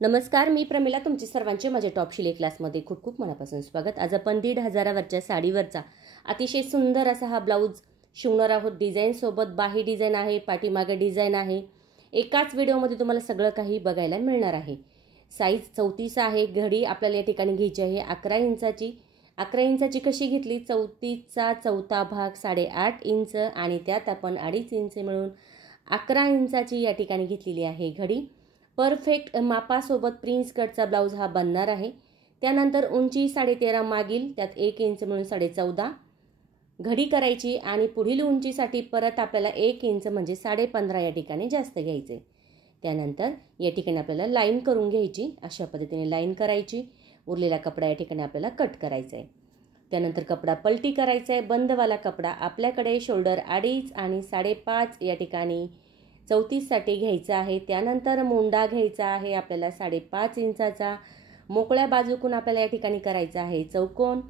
नमस्कार, मी प्रमिला. तुमचे सर्वांचे माझ्या टॉप शिलाई क्लासमध्ये खूप खूप मनापासून स्वागत. आज आपण 1,500वरच्या साडीवरचा अतिशय सुंदर असा हा ब्लाऊज शिवणार आहोत. डिझाईनसोबत बाही डिझाईन आहे, पाठीमागे डिझाईन आहे. एकाच व्हिडिओमध्ये तुम्हाला सगळं काही बघायला मिळणार आहे. साईज 34 आहे. घडी आपल्याला या ठिकाणी घ्यायची आहे 11 इंचाची. 11 इंचाची कशी घेतली? 34चा चौथा भाग 8.5 इंच आणि त्यात आपण 2.5 इंच मिळून 11 इंचाची या ठिकाणी घेतलेली आहे घडी. परफेक्ट मापासोबत प्रिन्स कटचा ब्लाऊज हा बनणार आहे. त्यानंतर उंची 13.5 मागील, त्यात 1 इंच म्हणून 14.5 घडी करायची आणि पुढील उंचीसाठी परत आपल्याला 1 इंच म्हणजे 15.5 या ठिकाणी जास्त घ्यायचे. त्यानंतर या ठिकाणी आपल्याला लाईन करून घ्यायची. अशा पद्धतीने लाईन करायची. उरलेला कपडा या ठिकाणी आपल्याला कट करायचा आहे. त्यानंतर कपडा पलटी करायचा आहे. बंदवाला कपडा आपल्याकडे शोल्डर 2.5 आणि 5.5 या ठिकाणी 34साठी घ्यायचा आहे. त्यानंतर मोंडा घ्यायचा आहे आपल्याला 5.5 इंचाचा. मोकळ्या बाजूकून आपल्याला या ठिकाणी करायचा आहे चौकोन.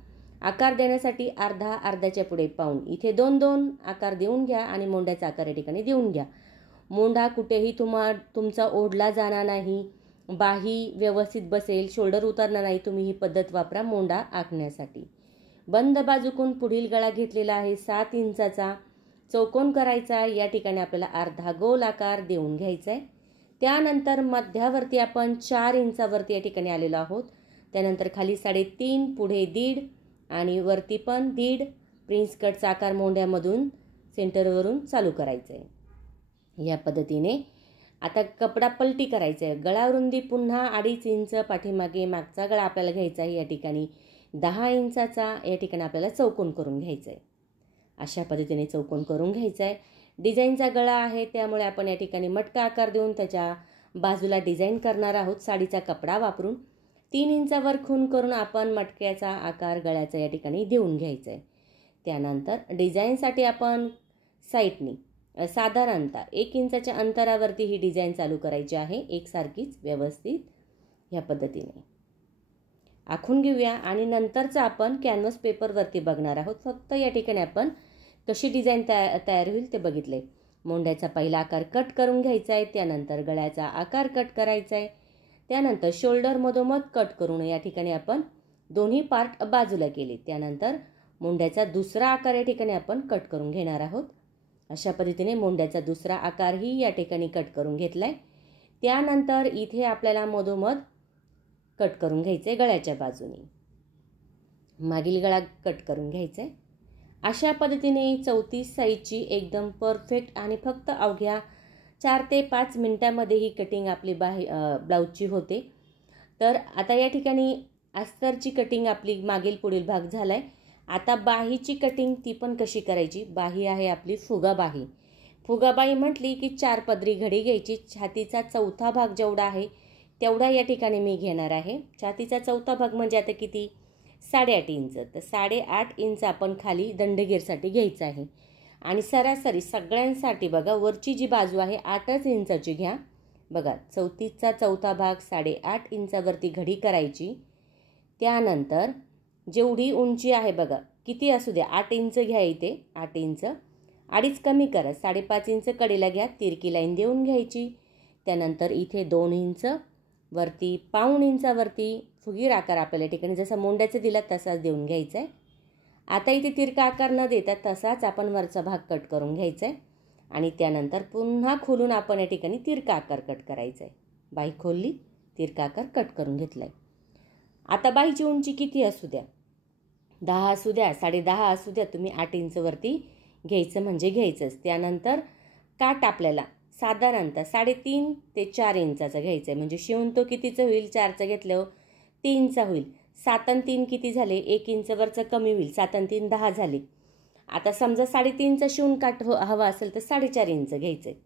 आकार देण्यासाठी अर्ध्याच्या पुढे पाऊण. इथे 2-2 आकार देऊन घ्या आणि मोंड्याचा आकार या ठिकाणी देऊन घ्या. मोंढा कुठेही तुमचा ओढला जाणार नाही. बाही व्यवस्थित बसेल, शोल्डर उतरणार नाही. तुम्ही ही पद्धत वापरा मोंडा आखण्यासाठी. बंद बाजूकून पुढील गळा घेतलेला आहे 7 इंचाचा. चौकोन करायचा. या ठिकाणी आपल्याला अर्धा गोल आकार देऊन घ्यायचा आहे. त्यानंतर मध्यावरती आपण 4 इंचावरती या ठिकाणी आलेलो आहोत. त्यानंतर खाली 3.5, पुढे 1.5 आणि वरती पण 1.5 प्रिन्स कटचा आकार मोंड्यामधून सेंटरवरून चालू करायचं आहे. या पद्धतीने आता कपडा पलटी करायचा आहे. गळा रुंदी पुन्हा 2.5 इंच पाठीमागे मागचा गळा आपल्याला घ्यायचा आहे. या ठिकाणी 10 इंचाचा या ठिकाणी आपल्याला चौकोन करून घ्यायचा आहे. अशा पद्धतीने चौकोन करून घ्यायचा आहे. डिझाईनचा गळा आहे त्यामुळे आपण या ठिकाणी मटका आकार देऊन त्याच्या बाजूला डिझाईन करणार आहोत. साडीचा कपडा वापरून 3 इंचावर खूण करून आपण मटक्याचा आकार गळ्याचा या ठिकाणी देऊन घ्यायचा आहे. त्यानंतर डिझाईनसाठी आपण साईडनी साधारणतः 1 इंचाच्या अंतरावरती ही डिझाईन चालू करायची आहे. एकसारखीच व्यवस्थित ह्या पद्धतीने आखून घेऊया आणि नंतरचा आपण कॅनव्हास पेपरवरती बघणार आहोत. फक्त या ठिकाणी आपण कशी डिझाईन तयार होईल ते बघितले. मोंड्याचा पहिला आकार कट करून घ्यायचा आहे. त्यानंतर गळ्याचा आकार कट करायचा आहे. त्यानंतर शोल्डर मधोमध कट करून या ठिकाणी आपण दोन्ही पार्ट बाजूला केले. त्यानंतर मोंड्याचा दुसरा आकार या ठिकाणी आपण कट करून घेणार आहोत. अशा पद्धतीने मोंड्याचा दुसरा आकारही या ठिकाणी कट करून घेतलाय. त्यानंतर इथे आपल्याला मधोमध कट करून घ्यायचे गळ्याच्या बाजूने. मागील गळा कट करून घ्यायचा आहे. अशा पद्धतीने 34 साईजची एकदम परफेक्ट आणि फक्त अवघ्या 4 ते 5 मिनिटांमध्ये ही कटिंग आपली ब्लाऊजची होते. तर आता या ठिकाणी अस्तरची कटिंग आपली मागील पुढील भाग झालाय. आता बाहीची कटिंग ती पण कशी करायची? बाही आहे आपली फुगाबाही. फुगाबाही म्हटली की 4 पदरी घडी घ्यायची. छातीचा चौथा भाग जेवढा आहे तेवढा या ठिकाणी मी घेणार आहे. छातीचा चौथा भाग म्हणजे आता किती? 8.5 इंच. तर 8.5 इंच आपण खाली दंडगीरसाठी घ्यायचं आहे. आणि सरासरी सगळ्यांसाठी बघा वरची जी बाजू आहे 8 इंचाची घ्या. बघा 34चा चौथा भाग 8.5 इंचावरती घडी करायची. त्यानंतर जेवढी उंची आहे बघा किती असू द्या 8 इंच घ्या. इथे 8 इंच 2.5 कमी करा 5.5 इंच कडेला घ्या. तिरकी लाईन देऊन घ्यायची. त्यानंतर इथे 2 इंच वरती पाऊण इंचावरती फुगीर आकार आपल्याला ठिकाणी जसा मोंड्याचा दिला तसाच देऊन घ्यायचा आहे. आता इथे तिरका आकार न देता तसाच आपण वरचा भाग कट करून घ्यायचा आहे. आणि त्यानंतर पुन्हा खोलून आपण या ठिकाणी तिरका आकार कट करायचा आहे. बाही खोलली, तिरका आकार कट करून घेतला आहे. आता बाहीची उंची किती असू द्या? 10 असू द्या, 10.5 असू द्या. तुम्ही 8 इंचवरती घ्यायचं म्हणजे घ्यायचंच. त्यानंतर काट आपल्याला साधारणतः 3.5 ते 4 इंचाचा घ्यायचा आहे. म्हणजे शिवून तो कितीचं होईल? 4चं घेतल्यावर 3चा होईल. 7 आणि 3 किती झाले? 1 इंचवरचं कमी होईल. 7 आणि 3 10 झाले. आता समजा 3.5चा शिवून काट हवा असेल तर 4.5 इंच घ्यायचं आहे.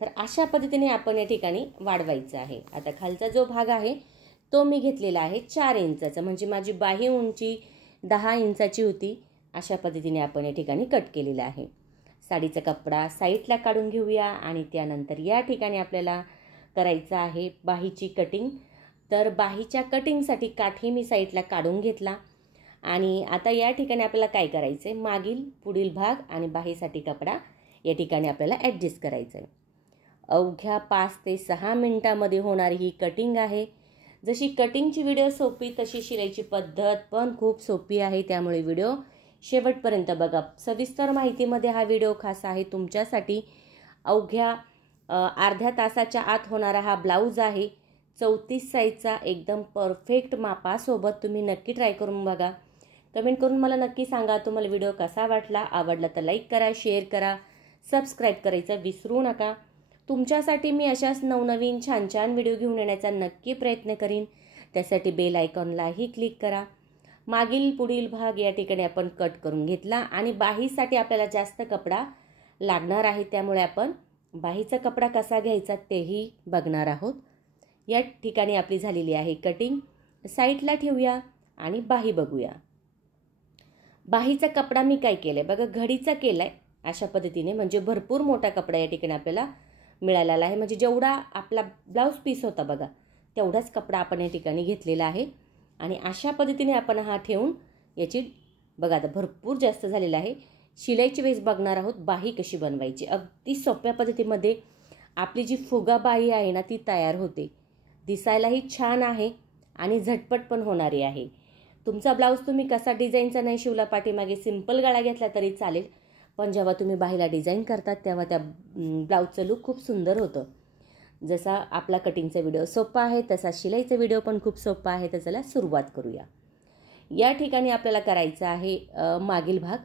तर अशा पद्धतीने आपण या ठिकाणी वाढवायचं आहे. आता खालचा जो भाग आहे तो मी घेतलेला आहे 4 इंचाचा. म्हणजे माझी बाही उंची 10 इंचाची होती. अशा पद्धतीने आपण या ठिकाणी कट केलेला आहे. साडीचा कपडा साईडला काढून घेऊया आणि त्यानंतर या ठिकाणी आपल्याला करायचं आहे बाहीची कटिंग. तर बाहीच्या कटिंगसाठी काठी मी साईडला काढून घेतला. आणि आता या ठिकाणी आपल्याला काय करायचं आहे? मागील पुढील भाग आणि बाहीसाठी कपडा या ठिकाणी आपल्याला ॲडजस्ट करायचं आहे. अवघ्या 5 ते 6 मिनिटांमध्ये होणारी ही कटिंग आहे. जशी कटिंगची व्हिडिओ सोपी तशी शिलाईची पद्धत पण खूप सोपी आहे, त्यामुळे व्हिडिओ शेवटपर्यंत बघा. सविस्तर माहितीमध्ये हा व्हिडिओ खास आहे तुमच्यासाठी. अवघ्या अर्ध्या तासाच्या आत होणारा हा ब्लाऊज आहे. 34 साईजचा एकदम परफेक्ट मापासोबत. तुम्ही नक्की ट्राय करून बघा. कमेंट करून मला नक्की सांगा तुम्हाला व्हिडिओ कसा वाटला. आवडला तर लाईक करा, शेअर करा, सबस्क्राईब करायचं विसरू नका. तुमच्यासाठी मी अशाच नवनवीन छान छान व्हिडिओ घेऊन येण्याचा नक्की प्रयत्न करीन. त्यासाठी बेल आयकॉनलाही क्लिक करा. मागील पुढील भाग या ठिकाणी आपण कट करून घेतला आणि बाहीसाठी आपल्याला जास्त कपडा लागणार आहे, त्यामुळे आपण बाहीचा कपडा कसा घ्यायचा तेही बघणार आहोत. या ठिकाणी आपली झालेली आहे कटिंग. साईडला ठेवूया आणि बाही बघूया. बाहीचा कपडा मी काय केलं आहे बघा, घडीचा केला आहे अशा पद्धतीने. म्हणजे भरपूर मोठा कपडा या ठिकाणी आपल्याला मिळालेला आहे. म्हणजे जेवढा आपला ब्लाऊज पीस होता बघा तेवढाच कपडा आपण या ठिकाणी घेतलेला आहे. आणि अशा पद्धतीने आपण हा ठेवून याची बघा आता भरपूर जास्त झालेला आहे. शिलाईची वेळेस बघणार आहोत बाही कशी बनवायची. अगदी सोप्या पद्धतीमध्ये आपली जी फुगा बाही आहे ना ती तयार होते. दिसायलाही छान आहे आणि झटपट पण होणारी आहे. तुमचा ब्लाऊज तुम्ही कसा डिझाईनचा नाही शिवला, पाठीमागे सिंपल गळा घेतला तरी चालेल, पण जेव्हा तुम्ही बाहीला डिझाईन करतात तेव्हा त्या ब्लाऊजचं लुक खूप सुंदर होतं. जसा आपला कटिंगचा व्हिडिओ सोपा आहे तसा शिलाईचा व्हिडिओ पण खूप सोपा आहे. तर चला सुरुवात करूया. या ठिकाणी आपल्याला करायचा आहे मागील भाग.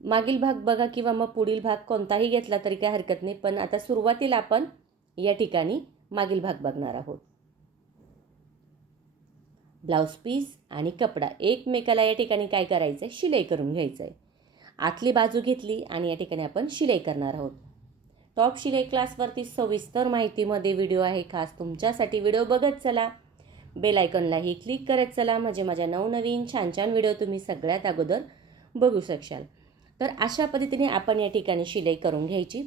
मागील भाग बघा किंवा मग पुढील भाग कोणताही घेतला तरी काय हरकत नाही, पण आता सुरुवातीला आपण या ठिकाणी मागील भाग बघणार आहोत. ब्लाऊज पीस आणि कपडा एकमेकाला या ठिकाणी काय करायचं आहे, शिलाई करून घ्यायचं आहे. आतली बाजू घेतली आणि या ठिकाणी आपण शिलाई करणार आहोत. टॉप शिलाई क्लासवरती सविस्तर माहितीमध्ये व्हिडिओ आहे खास तुमच्यासाठी. व्हिडिओ बघत चला, बेल आयकॉनलाही क्लिक करत चला, म्हणजे माझ्या नवनवीन छान छान व्हिडिओ तुम्ही सगळ्यात अगोदर बघू शकाल. तर अशा पद्धतीने आपण या ठिकाणी शिलाई करून घ्यायची.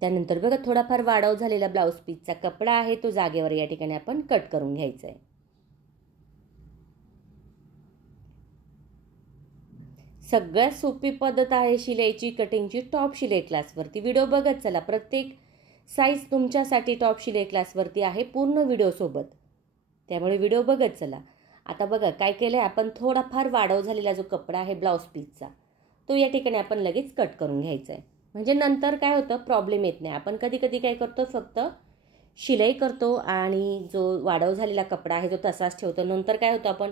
त्यानंतर बघा थोडाफार वाढव झालेला ब्लाऊज पीसचा कपडा आहे तो जागेवर या ठिकाणी आपण कट करून घ्यायचा आहे. सगळ्यात सोपी पद्धत आहे शिलाईची कटिंगची टॉप शिलाई क्लासवरती. व्हिडिओ बघत चला. प्रत्येक साईज तुमच्यासाठी टॉप शिलाई क्लासवरती आहे पूर्ण व्हिडिओसोबत, त्यामुळे व्हिडिओ बघत चला. आता बघा काय केलं आहे आपण, थोडाफार वाढव झालेला जो कपडा आहे ब्लाऊज पीसचा तो या ठिकाणी आपण लगेच कट करून घ्यायचा आहे. म्हणजे नंतर काय होतं प्रॉब्लेम येत नाही. आपण कधी कधी काय करतो फक्त शिलाई करतो आणि जो वाढव झालेला कपडा आहे तो तसाच ठेवतो. नंतर काय होतं आपण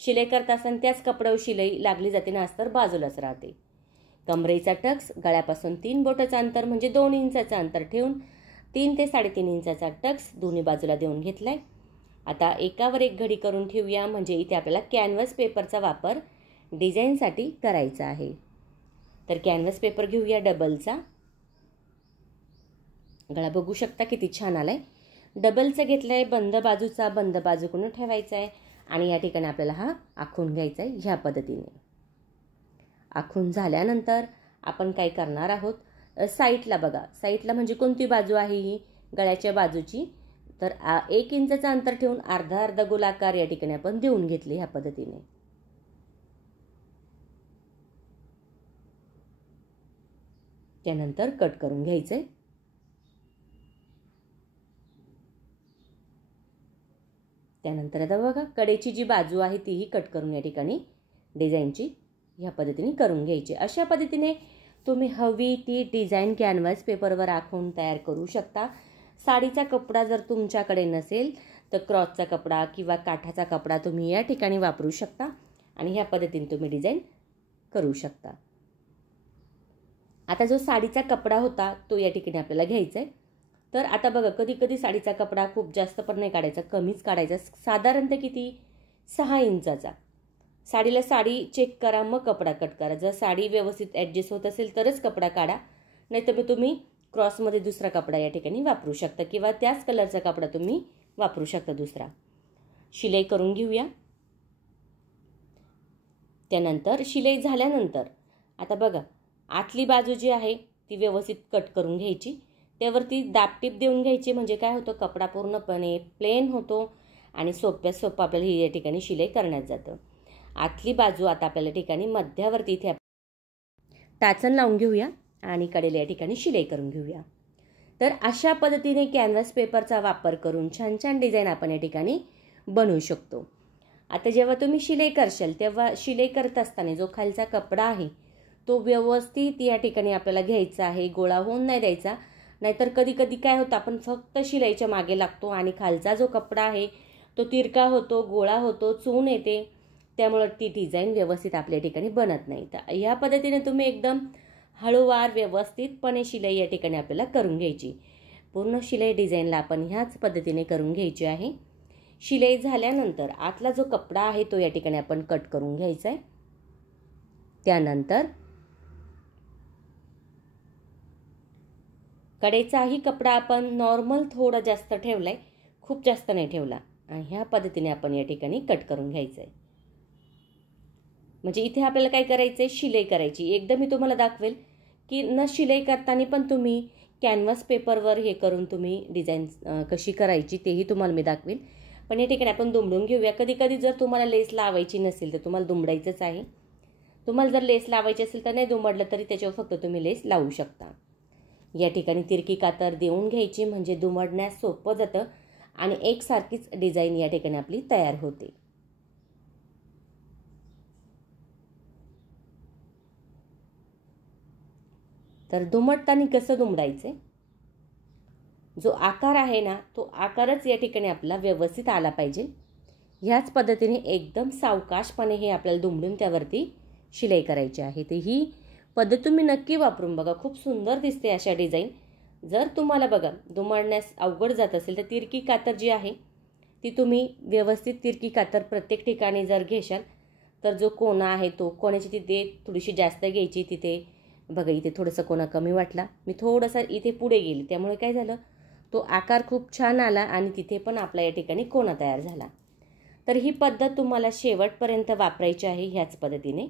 शिलाई करत असताना त्याच कपड्यावर शिलाई लागली जाते ना, अस्तर बाजूलाच राहते. कमरेचा टक्स गळ्यापासून 3 बोटाचं अंतर म्हणजे 2 इंचाचं अंतर ठेवून 3 ते 3.5 इंचाचा टक्स दोन्ही बाजूला देऊन घेतलाय. आता एकावर एक घडी करून ठेवूया, म्हणजे इथे आपल्याला कॅनव्हास पेपरचा वापर डिझाईनसाठी करायचा आहे. तर कॅनव्हास पेपर घेऊया डबलचा. गळा बघू शकता किती छान आलाय. डबलचा घेतलाय, बंद बाजूचा बंद बाजूकडून ठेवायचा आहे आणि या ठिकाणी आपल्याला हा आखून घ्यायचा आहे. ह्या पद्धतीने आखून झाल्यानंतर आपण काय करणार आहोत, साईडला बघा, साईडला म्हणजे कोणती बाजू आहे ही गळ्याच्या बाजूची. तर 1 इंचाचं अंतर ठेवून अर्धा अर्धा गोलाकार या ठिकाणी आपण देऊन घेतले. ह्या पद्धतीने त्यानंतर कट करून घ्यायचंय. त्यानंतर आता बघा कडेची जी बाजू आहे तीही कट करून या ठिकाणी डिझाईनची ह्या पद्धतीने करून घ्यायची. अशा पद्धतीने तुम्ही हवी ती डिझाईन कॅनव्हास पेपरवर आखून तयार करू शकता. साडीचा कपडा जर तुमच्याकडे नसेल तर क्रॉसचा कपडा किंवा काठाचा कपडा तुम्ही या ठिकाणी वापरू शकता आणि ह्या पद्धतीने तुम्ही डिझाईन करू शकता. आता जो साडीचा कपडा होता तो या ठिकाणी आपल्याला घ्यायचा आहे. तर आता बघा कधी कधी साडीचा कपडा खूप जास्त पण नाही काढायचा, कमीच काढायचा. साधारणतः किती 6 इंचाचा. साडीला साडी चेक करा मग कपडा कट करा. जर साडी व्यवस्थित ॲडजस्ट होत असेल तरच कपडा काढा, नाहीतर तुम्ही क्रॉसमध्ये दुसरा कपडा या ठिकाणी वापरू शकता किंवा त्याच कलरचा कपडा तुम्ही वापरू शकता दुसरा. शिलाई करून घेऊया. त्यानंतर शिलाई झाल्यानंतर आता बघा आतली बाजू जी आहे ती व्यवस्थित कट करून घ्यायची. त्यावरती दाबटीप देऊन घ्यायची, म्हणजे काय होतं कपडा पूर्णपणे प्लेन होतो आणि सोप्यात सोपं आपल्याला ही या ठिकाणी शिलाई करण्यात जातं. आतली बाजू आता आपल्याला ठिकाणी मध्यावरती इथे टाचन लावून घेऊया आणि कडेला या ठिकाणी शिलाई करून घेऊया. तर अशा पद्धतीने कॅनव्हास पेपरचा वापर करून छान छान डिझाईन आपण या ठिकाणी बनवू शकतो. आता जेव्हा तुम्ही शिलाई करशाल तेव्हा शिलाई करत असताना जो खालचा कपडा आहे तो व्यवस्थित या ठिकाणी आपल्याला घ्यायचा आहे, गोळा होऊन नाही द्यायचा. नाहीतर कधी कधी काय होतं, आपण फक्त शिलाईच्या मागे लागतो आणि खालचा जो कपडा आहे तो तिरका होतो, गोळा होतो, चून येते, त्यामुळे ती डिझाईन व्यवस्थित आपल्या ठिकाणी बनत नाही. तर ह्या पद्धतीने तुम्ही एकदम हळूवार व्यवस्थितपणे शिलाई या ठिकाणी आपल्याला करून घ्यायची. पूर्ण शिलाई डिझाईनला आपण ह्याच पद्धतीने करून घ्यायची आहे. शिलाई झाल्यानंतर आतला जो कपडा आहे तो या ठिकाणी आपण कट करून घ्यायचा आहे. त्यानंतर कडेचाही कपडा आपण नॉर्मल थोडा जास्त ठेवलाय, खूप जास्त नाही ठेवला, आणि ह्या पद्धतीने आपण या ठिकाणी कट करून घ्यायचं आहे. म्हणजे इथे आपल्याला काय करायचं आहे, शिलाई करायची. एकदा मी तुम्हाला दाखवेल की न शिलाई करताना पण तुम्ही कॅनव्हास पेपरवर हे करून तुम्ही डिझाईन कशी करायची तेही तुम्हाला मी दाखवेल. पण या ठिकाणी आपण दुमडून घेऊया. कधी कधी जर तुम्हाला लेस लावायची नसेल तर तुम्हाला दुमडायचंच आहे. तुम्हाला जर लेस लावायची असेल तर नाही दुमडलं तरी त्याच्यावर फक्त तुम्ही लेस लावू शकता. या ठिकाणी तिरकी कातर देऊन घ्यायची, म्हणजे दुमडण्यास सोपं जातं आणि एकसारखीच डिझाईन या ठिकाणी आपली तयार होते. तर दुमडताना कसं दुमडायचं, जो आकार आहे ना तो आकारच या ठिकाणी आपला व्यवस्थित आला पाहिजे. ह्याच पद्धतीने एकदम सावकाशपणे हे आपल्याला दुमडून त्यावरती शिलाई करायची आहे. तर ही पद्धत तुम्ही नक्की वापरून बघा, खूप सुंदर दिसते अशा डिझाईन. जर तुम्हाला बघा दुमडण्यास अवघड जात असेल तर तिरकी कातर जी आहे ती तुम्ही व्यवस्थित तिरकी कातर प्रत्येक ठिकाणी जर घेशाल तर जो कोना आहे तो कोणाची तिथे थोडीशी जास्त घ्यायची. तिथे बघा इथे थोडंसं कोना कमी वाटला, मी थोडंसं इथे पुढे गेले, त्यामुळे काय झालं तो आकार खूप छान आला आणि तिथे पण आपला या ठिकाणी कोना तयार झाला. तर ही पद्धत तुम्हाला शेवटपर्यंत वापरायची आहे ह्याच पद्धतीने.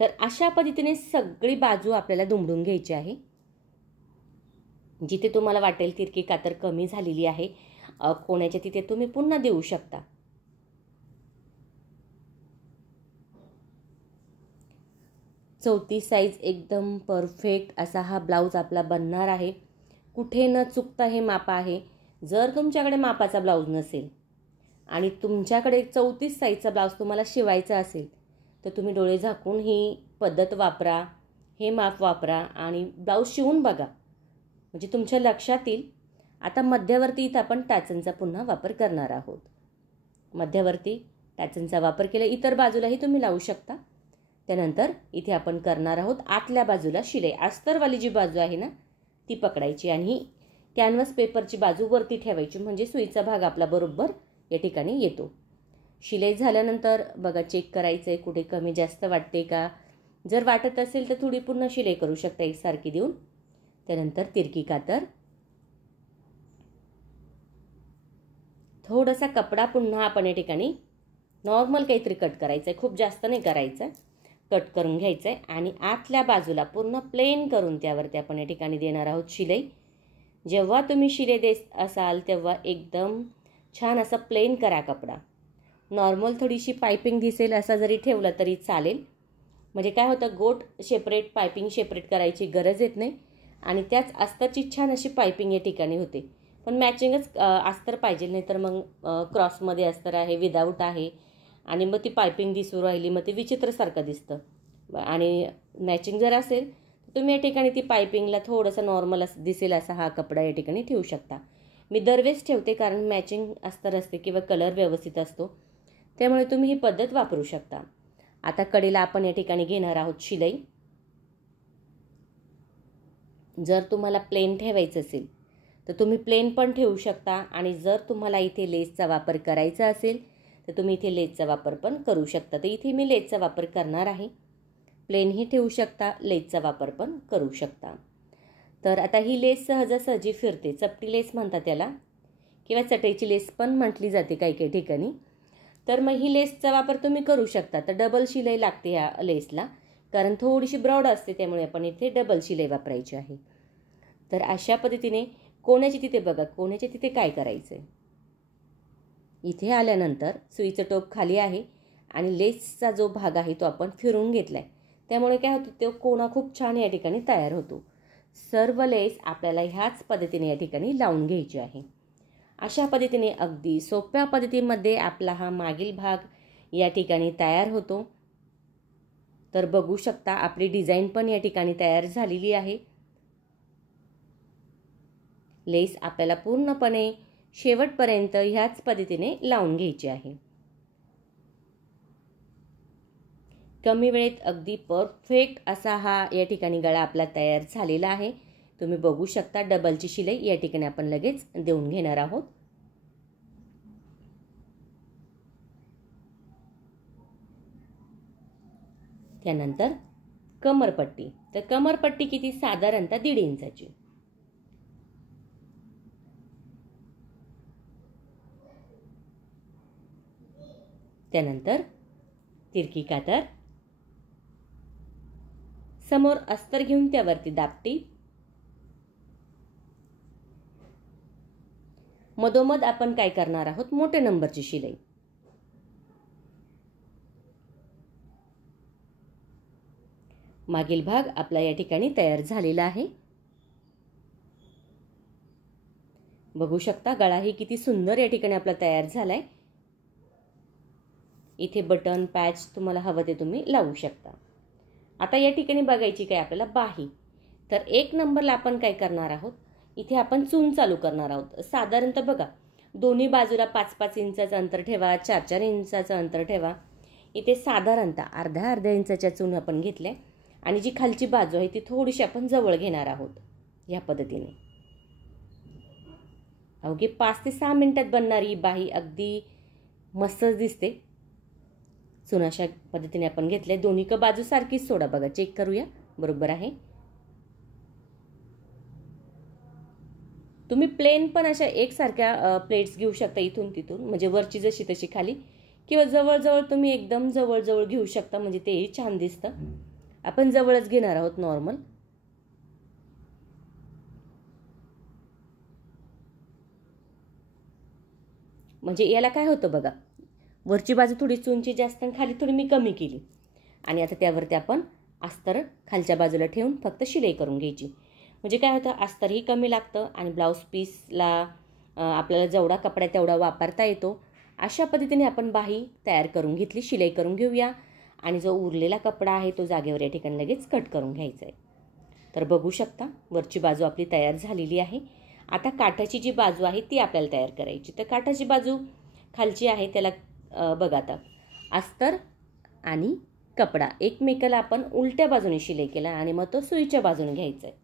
तर अशा पद्धतीने सगळी बाजू आपल्याला दुमडून घ्यायची आहे. जिथे तुम्हाला वाटेल तिरकी कातर कमी झालेली आहे कोणाच्या तिथे तुम्ही पुन्हा देऊ शकता. चौथी साईज एकदम परफेक्ट असा हा ब्लाऊज आपला बनणार आहे. कुठे न चुकता हे माप आहे. जर तुमच्याकडे मापाचा ब्लाऊज नसेल आणि तुमच्याकडे 34 साईजचा ब्लाऊज तुम्हाला शिवायचा असेल तर तुम्ही डोळे झाकून ही पद्धत वापरा, हे माप वापरा आणि ब्लाऊज शिवून बघा, म्हणजे तुमच्या लक्षात येईल. आता मध्यवर्ती इथं आपण टाचनचा पुन्हा वापर करणार आहोत. मध्यवर्ती टाचनचा वापर केला, इतर बाजूलाही तुम्ही लावू शकता. त्यानंतर इथे आपण करणार आहोत आतल्या बाजूला शिलाई. अस्तरवाली जी बाजू आहे ना ती पकडायची आणि कॅनव्हास पेपरची बाजू वरती ठेवायची, म्हणजे सुईचा भाग आपला बरोबर या ठिकाणी येतो. शिलाई झाल्यानंतर बघा चेक करायचं आहे कुठे कमी जास्त वाटते का. जर वाटत असेल तर थोडी पूर्ण शिलाई करू शकता एकसारखी देऊन. त्यानंतर तिरकी कातर, थोडासा कपडा पुन्हा आपण या ठिकाणी नॉर्मल काहीतरी कट करायचं आहे, खूप जास्त नाही करायचं, कट करून घ्यायचं आहे आणि आतल्या बाजूला पूर्ण प्लेन करून त्यावरती आपण या ठिकाणी देणार आहोत शिलाई. जेव्हा तुम्ही शिलाई देत असाल तेव्हा एकदम छान असं प्लेन करा कपडा. नॉर्मल थोडीशी पायपिंग दिसेल असा जरी ठेवला तरी चालेल, म्हणजे काय होतं गोट सेपरेट पायपिंग सेपरेट करायची गरज येत नाही आणि त्याच अस्तरची छान अशी पायपिंग या ठिकाणी होते. पण मॅचिंगच अस्तर पाहिजे, नाही तर मग क्रॉसमध्ये अस्तर आहे, विदाऊट आहे आणि मग ती पायपिंग दिसू राहिली, मग ते विचित्रसारखं दिसतं. आणि मॅचिंग जर असेल तर तुम्ही या ठिकाणी ती पायपिंगला थोडंसं नॉर्मल दिसेल असा हा कपडा या ठिकाणी ठेवू शकता. मी दरवेळेस ठेवते कारण मॅचिंग अस्तर असते किंवा कलर व्यवस्थित असतो, त्यामुळे तुम्ही ही पद्धत वापरू शकता. आता कडेला आपण या ठिकाणी घेणार आहोत शिलाई. जर तुम्हाला प्लेन ठेवायचं असेल तर तुम्ही प्लेन पण ठेवू शकता आणि जर तुम्हाला इथे लेसचा वापर करायचा असेल तर तुम्ही इथे लेसचा वापर पण करू शकता. तर इथे मी लेसचा वापर करणार आहे. प्लेनही ठेवू शकता, लेसचा वापर पण करू शकता. तर आता ही लेस सहजासहजी फिरते, चपटी लेस म्हणतात त्याला किंवा चटईची लेस पण म्हटली जाते काही काही ठिकाणी. तर मग ही लेसचा वापर तुम्ही करू शकता. तर डबल शिलाई लागते ह्या लेसला, कारण थोडीशी ब्रॉड असते, त्यामुळे आपण इथे डबल शिलाई वापरायची आहे. तर अशा पद्धतीने कोण्याची तिथे बघा, कोण्याच्या तिथे काय करायचं आहे. इथे आल्यानंतर सुईचं टोक खाली आहे आणि लेसचा जो भाग आहे तो आपण फिरून घेतला आहे. त्यामुळे काय होतं, तो कोना खूप छान या ठिकाणी तयार होतो. सर्व लेस आपल्याला ह्याच पद्धतीने या ठिकाणी लावून घ्यायची आहे. अशा पद्धतीने अगदी सोप्या पद्धतीमध्ये आपला हा मागील भाग या ठिकाणी तयार होतो. तर बघू शकता आपली डिझाईन पण या ठिकाणी तयार झालेली आहे. लेस आपल्याला पूर्णपणे शेवटपर्यंत ह्याच पद्धतीने लावून घ्यायची आहे. कमी वेळेत अगदी परफेक्ट असा हा या ठिकाणी गळा आपला तयार झालेला आहे. तुम्ही बघू शकता डबलची शिलाई या ठिकाणी आपण लगेच देऊन घेणार आहोत. त्यानंतर कमरपट्टी. तर कमरपट्टी किती, साधारणतः 1.5 इंचाची. त्यानंतर तिरकी कातर, समोर अस्तर घेऊन त्यावरती दापटी, मधोमध आपण काय करणार आहोत, मोठ्या नंबरची शिलाई. मागील भाग आपला या ठिकाणी तयार झालेला आहे. बघू शकता गळाही किती सुंदर या ठिकाणी आपला तयार झालाय. इथे बटन पॅच तुम्हाला हवं ते तुम्ही लावू शकता. आता या ठिकाणी बघायची काय आपल्याला बाही. तर 1 नंबरला आपण काय करणार आहोत, इथे आपण चून चालू करणार आहोत. साधारणतः बघा दोन्ही बाजूला 5-5 इंचाचं अंतर ठेवा, 4-4 इंचाचं अंतर ठेवा. इथे साधारणतः अर्ध्या इंचाच्या चून आपण घेतल्या आणि जी खालची बाजू आहे ती थोडीशी आपण जवळ घेणार आहोत. या पद्धतीने अवघी 5 ते 6 मिनिटात बनणारी बाही अगदी मस्तच दिसते. चून अशा पद्धतीने आपण घेतले. दोन्ही बाजू सारखीच सोडा बघा, चेक करूया बरोबर आहे. तुम्ही प्लेन पण अशा एकसारख्या प्लेट्स घेऊ शकता इथून तिथून, म्हणजे वरची जशी तशी खाली, किंवा जवळजवळ तुम्ही एकदम जवळजवळ घेऊ शकता, म्हणजे तेही छान दिसतं. आपण जवळच घेणार आहोत नॉर्मल. म्हणजे याला काय होतं बघा, वरची बाजू थोडी चूनची जास्त आणि खाली थोडी मी कमी केली आणि आता त्यावरती आपण अस्तर खालच्या बाजूला ठेवून फक्त शिलाई करून घ्यायची. म्हणजे काय होतं, अस्तरही कमी लागतं आणि ब्लाऊज पीसला आपल्याला जेवढा कपडा तेवढा वापरता येतो. अशा पद्धतीने आपण बाही तयार करून घेतली. शिलाई करून घेऊया आणि जो उरलेला कपडा आहे तो जागेवर या ठिकाणी लगेच कट करून घ्यायचा आहे. तर बघू शकता वरची बाजू आपली तयार झालेली आहे. आता काठाची जी बाजू आहे ती आपल्याला तयार करायची. तर काठाची बाजू खालची आहे त्याला बघा आता अस्तर आणि कपडा एकमेकाला आपण उलट्या बाजूने शिलाई केला आणि मग तो सुईच्या बाजूने घ्यायचा आहे.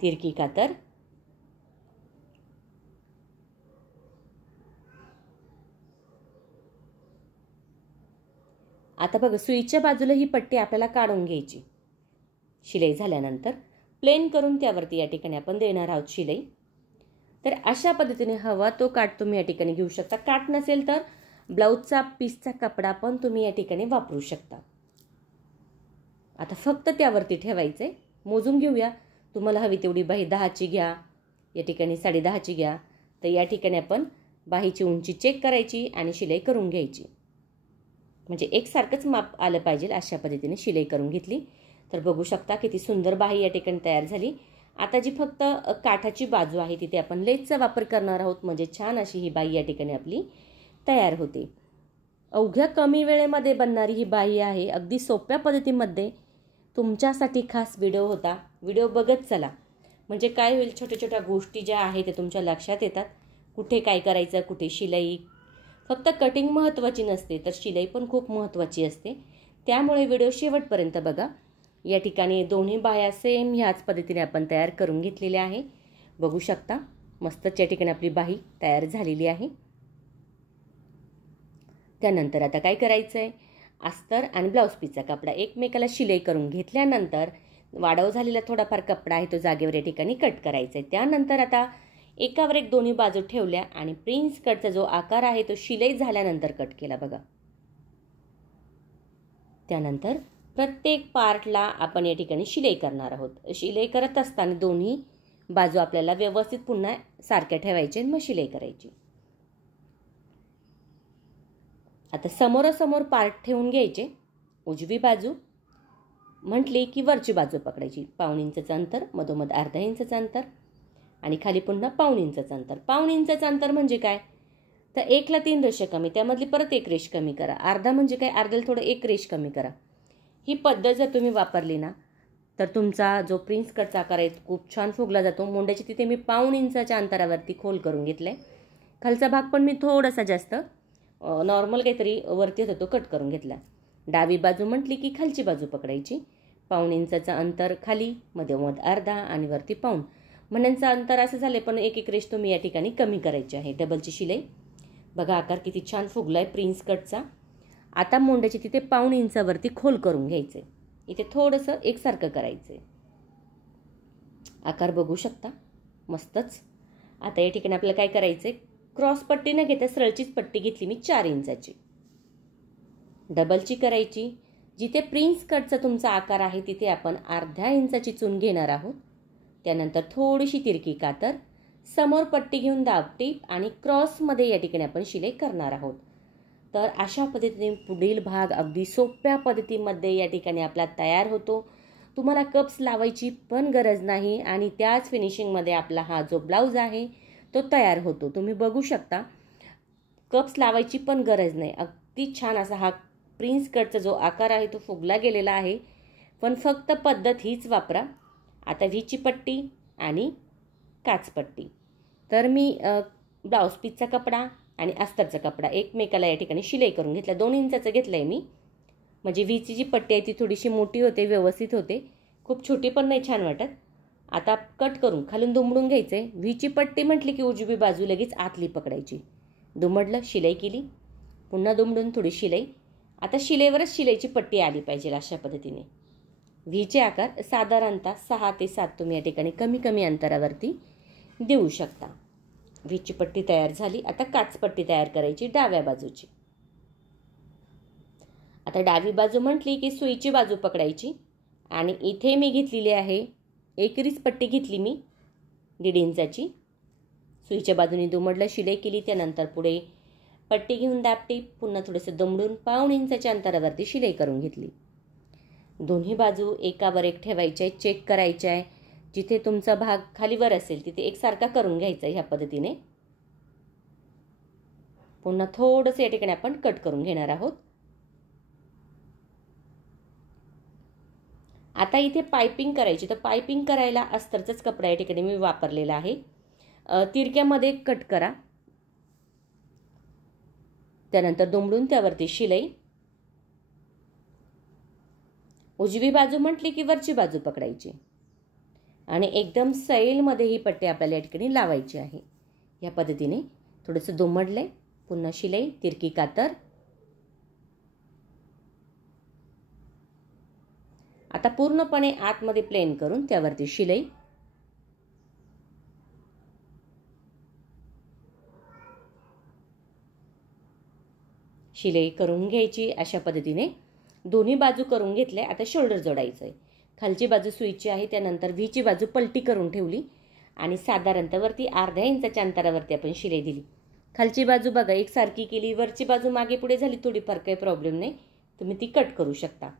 तिरकी कातर, आता बघा सुईच्या बाजूला ही पट्टी आपल्याला काढून घ्यायची. शिलाई झाल्यानंतर प्लेन करून त्यावरती या ठिकाणी आपण देणार आहोत शिलाई. तर अशा पद्धतीने हवा तो काठ तुम्ही या ठिकाणी घेऊ शकता. काठ नसेल तर ब्लाऊजचा पीसचा कपडा पण तुम्ही या ठिकाणी वापरू शकता. आता फक्त त्यावरती ठेवायचं आहे. मोजून घेऊया. तुम्हाला हवी तेवढी बाही 10ची घ्या, या ठिकाणी 10.5ची घ्या. तर या ठिकाणी आपण बाहीची उंची चेक करायची आणि शिलाई करून घ्यायची. म्हणजे एकसारखंच माप आलं पाहिजे अशा पद्धतीने शिलाई करून घेतली. तर बघू शकता किती सुंदर बाही या ठिकाणी तयार झाली. आता जी फक्त काठाची बाजू आहे तिथे आपण लेसचा वापर करणार आहोत, म्हणजे छान अशी ही बाही या ठिकाणी आपली तयार होते. अवघ्या कमी वेळेमध्ये बनणारी ही बाही आहे. अगदी सोप्या पद्धतीमध्ये तुमच्यासाठी खास व्हिडिओ होता. व्हिडिओ बघत चला, म्हणजे काय होईल, छोट्या छोट्या गोष्टी ज्या आहेत ते तुमच्या लक्षात येतात. कुठे काय करायचं, कुठे शिलाई. फक्त कटिंग महत्त्वाची नसते तर शिलाई पण खूप महत्त्वाची असते. त्यामुळे व्हिडिओ शेवटपर्यंत बघा. या ठिकाणी दोन्ही बाह्या सेम ह्याच पद्धतीने आपण तयार करून घेतलेल्या आहे. बघू शकता मस्तच या ठिकाणी आपली बाही तयार झालेली आहे. त्यानंतर आता काय करायचं आहे, अस्तर आणि ब्लाऊज पीसचा कपडा एकमेकाला शिलाई करून घेतल्यानंतर वाढव झालेला थोडाफार कपडा आहे तो जागेवर या ठिकाणी कट करायचा आहे. त्यानंतर आता एकावर एक दोन्ही बाजू ठेवल्या आणि प्रिन्स कटचा जो आकार आहे तो शिलाई झाल्यानंतर कट केला बघा. त्यानंतर प्रत्येक पार्टला आपण या ठिकाणी शिलाई करणार आहोत. शिलाई करत असताना दोन्ही बाजू आपल्याला व्यवस्थित पुन्हा सारख्या ठेवायचे आणि मग शिलाई करायची. आता समोरासमोर पार्ट ठेवून घ्यायचे. उजवी बाजू म्हटली की वरची बाजू पकडायची. 1.5 इंचचं अंतर, मधोमध अर्धा इंचचं अंतर आणि खाली पुन्हा 1.5 इंचचं अंतर. 1.5 इंचचं अंतर म्हणजे काय, तर 1 ला 3 रेषा कमी, त्यामधली परत 1 रेष कमी करा. अर्धा म्हणजे काय, अर्ध्याला थोडं 1 रेष कमी करा. ही पद्धत जर तुम्ही वापरली ना तर तुमचा जो प्रिन्स कटचा आकार आहे खूप छान फुगला जातो. मोंड्याची तिथे मी 1.5 इंचाच्या अंतरावरती खोल करून घेतलं आहे. खालचा भाग पण मी थोडासा जास्त नॉर्मल काहीतरी वरती होतो कट करून घेतला. डावी बाजू म्हटली की खालची बाजू पकडायची. 1.5 इंचाचं अंतर खाली, मधोमध अर्धा आणि वरती 1.5. म्हणण्याचं अंतर असं झाले पण 1 रेष तुम्ही या ठिकाणी कमी करायची आहे. डबलची शिलाई बघा, आकार किती छान फुगला आहे प्रिन्स कटचा. आता मोंड्याची तिथे 1.5 इंचावरती खोल करून घ्यायचे. इथे थोडंसं एकसारखं करायचं. आकार बघू शकता मस्तच. आता या ठिकाणी आपल्याला काय करायचं आहे, क्रॉस पट्टी न घेता सरळचीच पट्टी घेतली मी 4 इंचाची. डबलची करायची. जिथे प्रिन्स कटचा तुमचा आकार आहे तिथे आपण अर्ध्या इंचाची चून घेणार आहोत. त्यानंतर थोडीशी तिरकी कातर, समोर पट्टी घेऊन दाबटीप आणि क्रॉसमध्ये या ठिकाणी आपण शिलाई करणार आहोत. तर अशा पद्धतीने पुढील भाग अगदी सोप्या पद्धतीमध्ये या ठिकाणी आपला तयार होतो. तुम्हाला कप्स लावायची पण गरज नाही आणि त्याच फिनिशिंगमध्ये आपला हा जो ब्लाऊज आहे तो तयार होतो. तुम्ही बघू शकता, कप्स लावायची पण गरज नाही. अगदी छान असा हा प्रिन्स कटचा जो आकार आहे तो फुगला गेलेला आहे. पण फक्त पद्धत हीच वापरा. आता व्हीची पट्टी आणि काचपट्टी. तर मी ब्लाऊज पीसचा कपडा आणि अस्तरचा कपडा एकमेकाला या ठिकाणी शिलाई करून घेतला. 2 इंचाचं घेतलं आहे मी, म्हणजे व्हीची जी पट्टी आहे ती थोडीशी मोठी होते, व्यवस्थित होते, खूप छोटी पण नाही छान वाटत. आता कट करून खालून दुमडून घ्यायचं आहे. व्हीची पट्टी म्हटली की उजवी बाजू लगेच आतली पकडायची. दुमडलं, शिलाई केली, पुन्हा दुमडून थोडी शिलाई. आता शिलाईवरच शिलाईची पट्टी आली पाहिजे. अशा पद्धतीने व्हीचे आकार साधारणतः 6 ते 7 तुम्ही या ठिकाणी कमी कमी अंतरावरती देऊ शकता. व्हीची पट्टी तयार झाली. आता काचपट्टी तयार करायची डाव्या बाजूची. आता डावी बाजू म्हटली की सुईची बाजू पकडायची आणि इथे मी घेतलेली आहे एकरीच पट्टी घेतली मी 1.5 इंचाची. सुईच्या बाजूने दुमडलं, शिलाई केली. त्यानंतर पुढे पट्टी घेऊन दाबटी पुन्हा थोडंसं दुमडून 1.5 इंचाच्या अंतरावरती शिलाई करून घेतली. दोन्ही बाजू एकावर एक ठेवायच्या आहे, चेक करायच्या आहे. जिथे तुमचा भाग खालीवर असेल तिथे एकसारखा करून घ्यायचा ह्या पद्धतीने. पुन्हा थोडंसं या ठिकाणी आपण कट करून घेणार आहोत. आता इथे पायपिंग करायची. तर पायपिंग करायला अस्तरचाच कपडा या ठिकाणी मी वापरलेला आहे. तिरक्यामध्ये कट करा, त्यानंतर दुमडून त्यावरती शिलाई. उजवी बाजू म्हटली की वरची बाजू पकडायची आणि एकदम सैलमध्ये ही पट्टी आपल्याला या ठिकाणी लावायची आहे. या पद्धतीने थोडंसं दुमडले, पुन्हा शिलाई, तिरकी कातर. आता पूर्णपणे आतमध्ये प्लेन करून त्यावरती शिलाई. शिलाई करून घ्यायची. अशा पद्धतीने दोन्ही बाजू करून घेतल्या. आता शोल्डर जोडायचं आहे. खालची बाजू सुईची आहे, त्यानंतर व्हीची बाजू पलटी करून ठेवली आणि साधारणतः वरती अर्ध्या इंचाच्या अंतरावरती आपण शिलाई दिली. खालची बाजू बघा एकसारखी केली, वरची बाजू मागे पुढे झाली थोडीफार, काही प्रॉब्लेम नाही, तुम्ही ती कट करू शकता.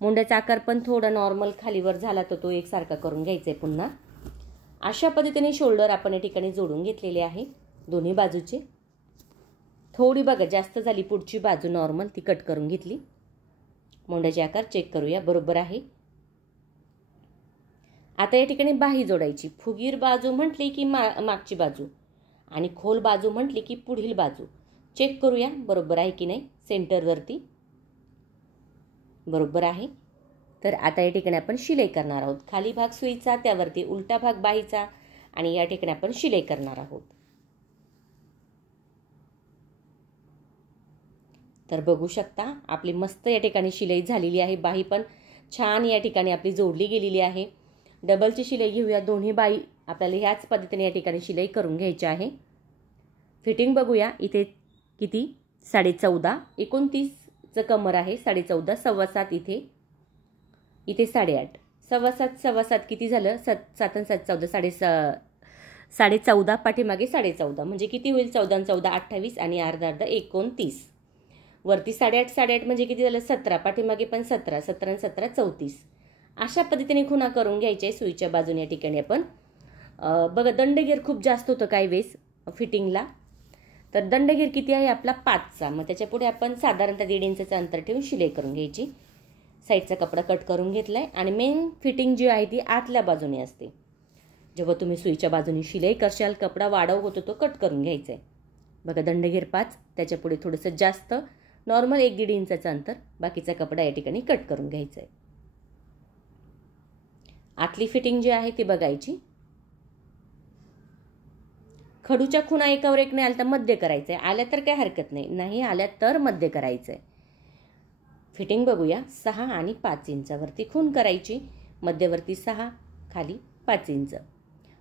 मुंड्याचा आकार पण थोडा नॉर्मल खालीवर झाला तर तो एकसारखा करून घ्यायचा आहे पुन्हा. अशा पद्धतीने शोल्डर आपण या ठिकाणी जोडून घेतलेले आहे दोन्ही बाजूचे. थोडी बघा जास्त झाली पुढची बाजू नॉर्मल, ती कट करून घेतली. मुंड्याचे आकार चेक करूया, बरोबर आहे. आता या ठिकाणी बाही जोडायची. फुगीर बाजू म्हटली की मागची बाजू आणि खोल बाजू म्हटली की पुढील बाजू. चेक करूया बरोबर आहे की नाही. सेंटरवरती बरोबर आहे. तर आता या ठिकाणी आपण शिलाई करणार आहोत. खाली भाग सुईचा, त्यावरती उलटा भाग बाहीचा आणि या ठिकाणी आपण शिलाई करणार आहोत. तर बघू शकता आपली मस्त या ठिकाणी शिलाई झालेली आहे. बाही पण छान या ठिकाणी आपली जोडली गेलेली आहे. डबलची शिलाई घेऊया. दोन्ही बाही आपल्याला ह्याच पद्धतीने या ठिकाणी शिलाई करून घ्यायची आहे. फिटिंग बघूया. इथे किती 14.5, 29चं कमर आहे, 14.5, 7.25 इथे 8.5, सव्वा सात किती झालं? 7 आणि 7 14 14.5 पाठीमागे 14.5 म्हणजे किती होईल? 14 आणि 14 28 आणि अर्धा 29. वरती 8.5 म्हणजे किती झालं? 17. पाठीमागे पण 17 आणि 17 34. अशा पद्धतीने खुणा करून घ्यायच्या आहे सुईच्या बाजूने. या ठिकाणी आपण बघा दंडगेर खूप जास्त होतं काही वेळेस फिटिंगला, तर दंडगेर किती आहे आपला? 5चा. मग त्याच्या पुढे आपण साधारणतः 1.5 इंचाचं अंतर ठेवून शिलाई करून घ्यायची. साईडचा कपडा कट करून घेतलाय आणि मेन फिटिंग जी आहे ती आतल्या बाजूने असते. जेव्हा तुम्ही सुईच्या बाजूने शिलाई करशाल, कपडा वाढव होतो तो कट करून घ्यायचा आहे. बघा दंडगेर 5, त्याच्या पुढे थोडंसं जास्त नॉर्मल 1-1.5 इंचाचं अंतर, बाकीचा कपडा या ठिकाणी कट करून घ्यायचा आहे. आतली फिटिंग जी आहे ती बघायची. खडूच्या खुणा एकावर एक नाही आल्या तर मध्य करायचं आहे. आल्या तर काही हरकत नाही, नाही आल्या तर मध्य करायचं आहे. फिटिंग बघूया. 6 आणि 5 इंचावरती खूण करायची. मध्यवर्ती 6, खाली 5 इंच.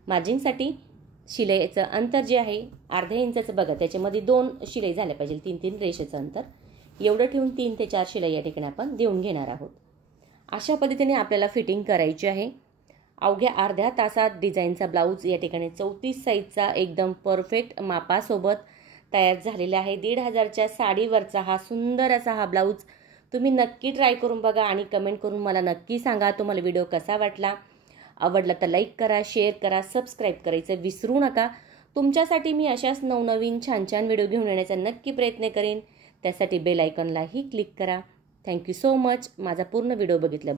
मार्जिनसाठी शिलाईचं अंतर जे आहे अर्ध्या इंचाचं बघा, त्याच्यामध्ये 2 शिलाई झाल्या पाहिजे. 3-3 रेषेचं अंतर एवढं ठेवून 3 ते 4 शिलाई या ठिकाणी आपण देऊन घेणार आहोत. अशा पद्धतीने आपल्याला फिटिंग करायची आहे. अवघ्या अर्ध्या तासात डिझाईनचा ब्लाऊज या ठिकाणी 34 साईजचा एकदम परफेक्ट मापासोबत तयार झालेला आहे. 1,500च्या साडीवरचा हा सुंदर असा हा ब्लाऊज तुम्ही नक्की ट्राय करून बघा आणि कमेंट करून मला नक्की सांगा तुम्हाला व्हिडिओ कसा वाटला. आवडला तर लाईक करा, शेअर करा, सबस्क्राईब करायचं विसरू नका. तुमच्यासाठी मी अशाच नवनवीन छान छान व्हिडिओ घेऊन येण्याचा नक्की प्रयत्न करेन. त्यासाठी बेल आयकॉनलाही क्लिक करा. थँक्यू सो मच माझा पूर्ण व्हिडिओ बघितल्याबद्दल.